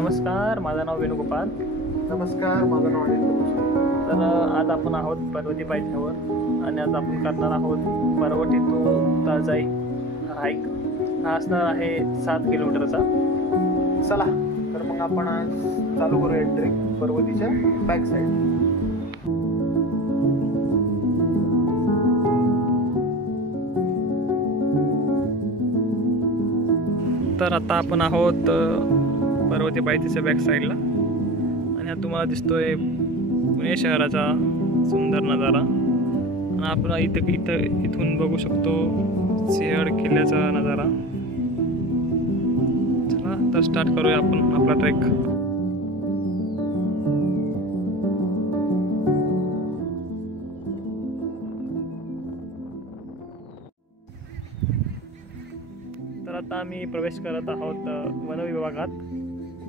नमस्कार, माझं नाव वेणुगोपाल. नमस्कार, माझं नाव आहे. तर आज आपण आहोत पर्वती पायथ्यावर आणि आज आपण करणार आहोत पर्वती टू तळजाई हाईक. हा असणार आहे 7 किलोमीटरचा. चला तर मग आपण आज चालू करूया ट्रेक पर्वतीच्या बॅक साईड. तर आता आपण आहोत पर्वती पायथ्याच्या बॅक साईडला आणि हा तुम्हाला दिसतोय पुणे शहराचा सुंदर नजारा. आणि आपण इथून बघू शकतो सिंहगड किल्ल्याचा नजारा. चला तर स्टार्ट करूया आपण आपला ट्रेक. तर आता आम्ही प्रवेश करत आहोत वन विभागात.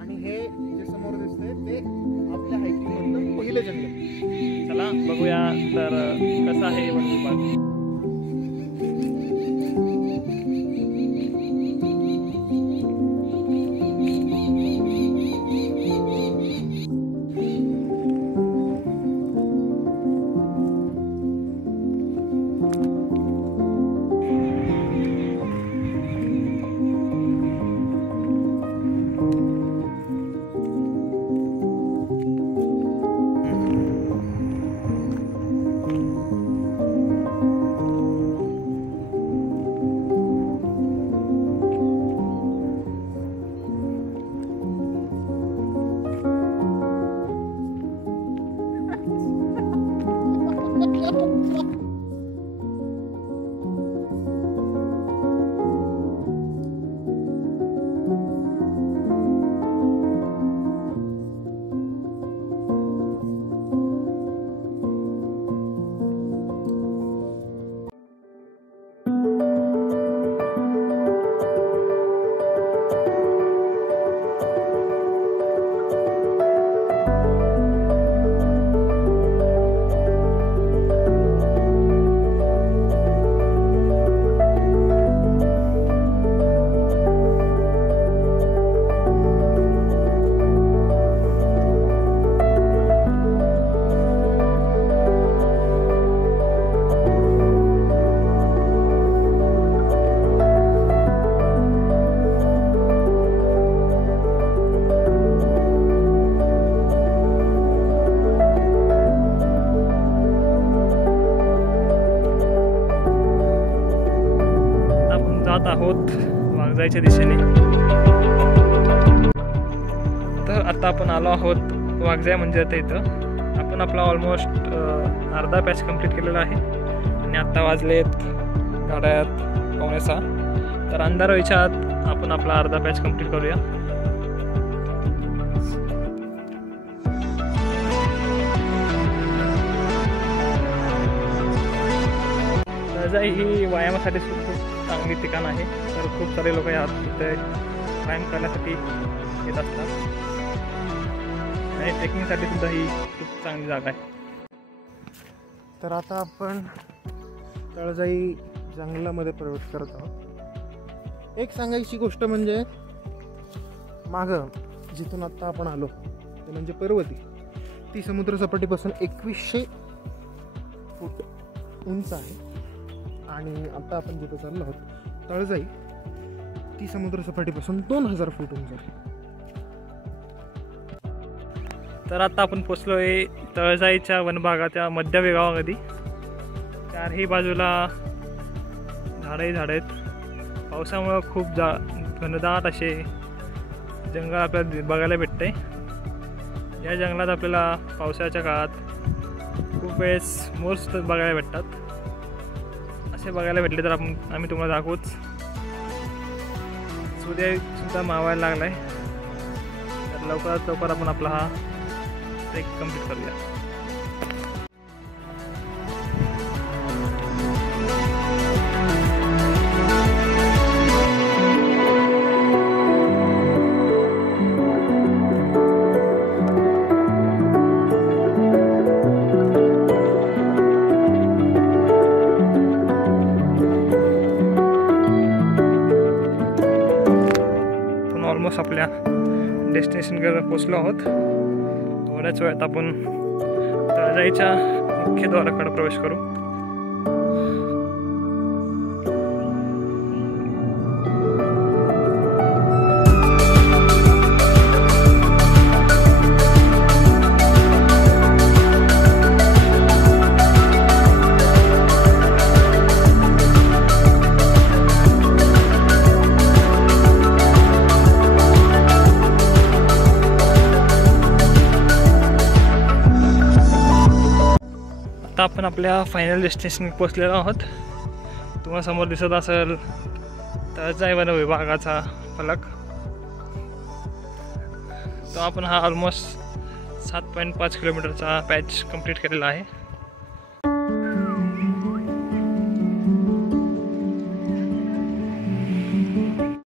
आणि हे जे समोर दिसतंय ते आपल्या हायकिंग मधलं पहिलं जंगल. चला बघूया तर कसा आहे वन विभाग. आहोत वाघजाईच्या दिशेने. तर आता आपण आलो आहोत वाघजाई मंदिरात. इथं आपण आपला ऑलमोस्ट अर्धा पॅच कंप्लीट केलेला आहे आणि आत्ता वाजलेत गाड्यात 5:45. तर अंधार व्हायच्या आत आपण आपला अर्धा पॅच कंप्लीट करूया. तळजाई ही व्यायामासाठी खूप चांगली ठिकाण आहे. तर खूप सारे लोक यात इथे व्यायाम करण्यासाठी येत असतात आणि ट्रेकिंगसाठी सुद्धा ही खूप चांगली जागा आहे. तर आता आपण तळजाई जंगलामध्ये प्रवेश करत आहोत. एक सांगायची गोष्ट म्हणजे मागं जिथून आत्ता आपण आलो ते म्हणजे पर्वती, ती समुद्रसपाटीपासून 2100 फूट उंच आहे. आणि आता आपण जिथं चाललो आहोत तळजाई, ती समुद्रसपाटीपासून 2000 फूट उंच आहे. तर आता आपण पोचलोय तळजाईच्या वनभागाच्या मध्य विभागामध्ये. चारही बाजूला झाडं आहेत. पावसामुळं खूप घनदाट असे जंगल आपल्याला बघायला भेटते. या जंगलात आपल्याला पावसाच्या काळात खूप वेळेस मोर सुद्धा बघायला भेटतात. असे बघायला भेटले तर आम्ही तुम्हाला दाखवूच. सूर्य सुद्धा मावायला लागलाय. तर लवकरात लवकर आपण आपला हा ट्रेक कंप्लीट करूया. डेस्टिनेशनकडे पोचलो आहोत. थोड्याच वेळात आपण तळजाईच्या मुख्य द्वाराकडे प्रवेश करू. आता आपण आपल्या फायनल डेस्टिनेशन पोचलेलो आहोत. तुम्हाला समोर दिसत असेल तळजाई वन विभागाचा फलक. तो आपण हा ऑलमोस्ट 7.5 किलोमीटरचा पॅच कंप्लीट केलेला आहे.